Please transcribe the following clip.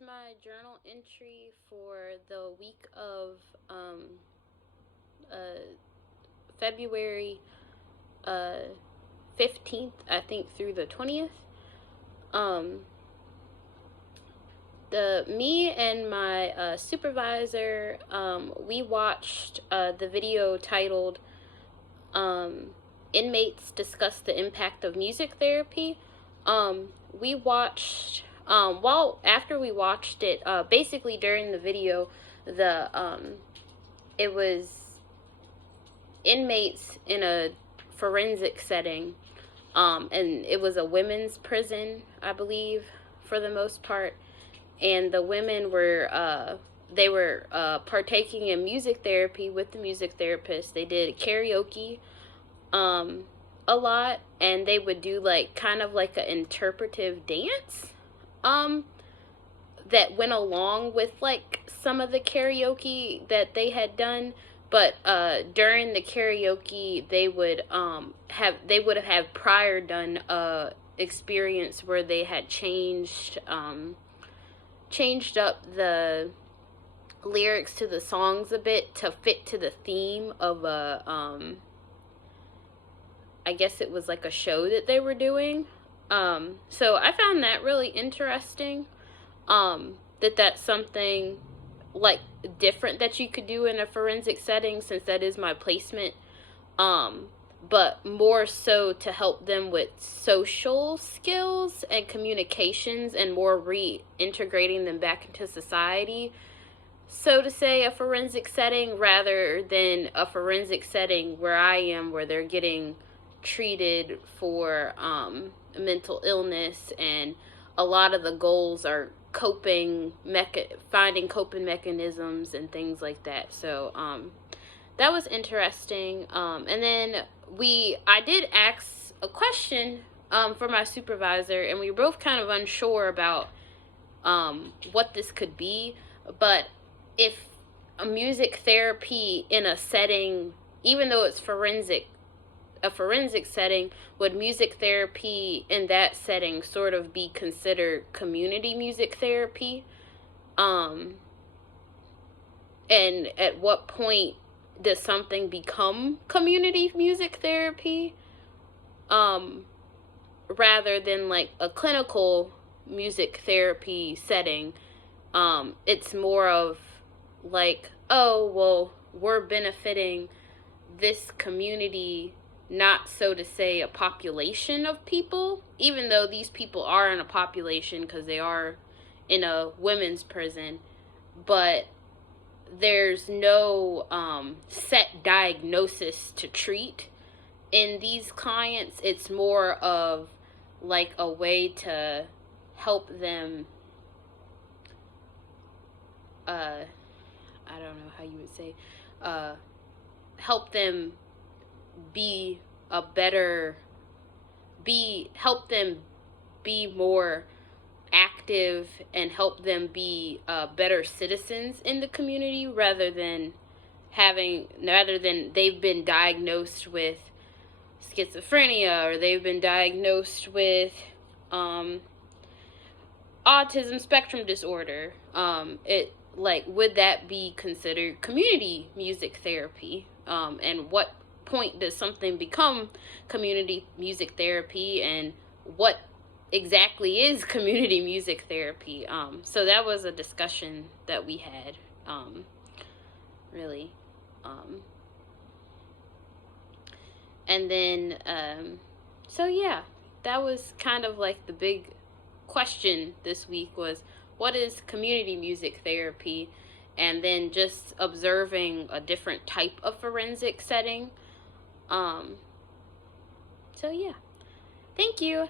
my journal entry for the week of uh, February 15th, I think, through the 20th. Me and my supervisor, we watched the video titled Inmates Discuss the Impact of Music Therapy. We watched, after we watched it, basically during the video, it was inmates in a forensic setting, and it was a women's prison, I believe, for the most part, and the women were, they were partaking in music therapy with the music therapist. They did karaoke a lot, and they would do like kind of like an interpretive dance that went along with like some of the karaoke that they had done. But during the karaoke, they would have had prior done experience where they had changed up the lyrics to the songs a bit to fit to the theme of I guess it was like a show that they were doing. So I found that really interesting. That's something like different that you could do in a forensic setting, since that is my placement. But more so to help them with social skills and communications and more reintegrating them back into society. So to say, a forensic setting rather than a forensic setting where I am, where they're getting treated for mental illness, and a lot of the goals are finding coping mechanisms and things like that. So that was interesting. And then I did ask a question for my supervisor, and we were both kind of unsure about what this could be. But if a music therapy in a setting, even though it's a forensic setting, would music therapy in that setting sort of be considered community music therapy? And at what point does something become community music therapy? Rather than like a clinical music therapy setting, it's more of like, oh, well, we're benefiting this community, not so to say a population of people, even though these people are in a population because they are in a women's prison, but there's no set diagnosis to treat in these clients. It's more of like a way to help them, I don't know how you would say, help them help them be more active and help them be better citizens in the community, rather than they've been diagnosed with schizophrenia, or they've been diagnosed with autism spectrum disorder. Would that be considered community music therapy? And what point does something become community music therapy, and what exactly is community music therapy? So that was a discussion that we had, really. And then, so yeah, that was kind of like the big question this week, was what is community music therapy? And then just observing a different type of forensic setting. So yeah, thank you.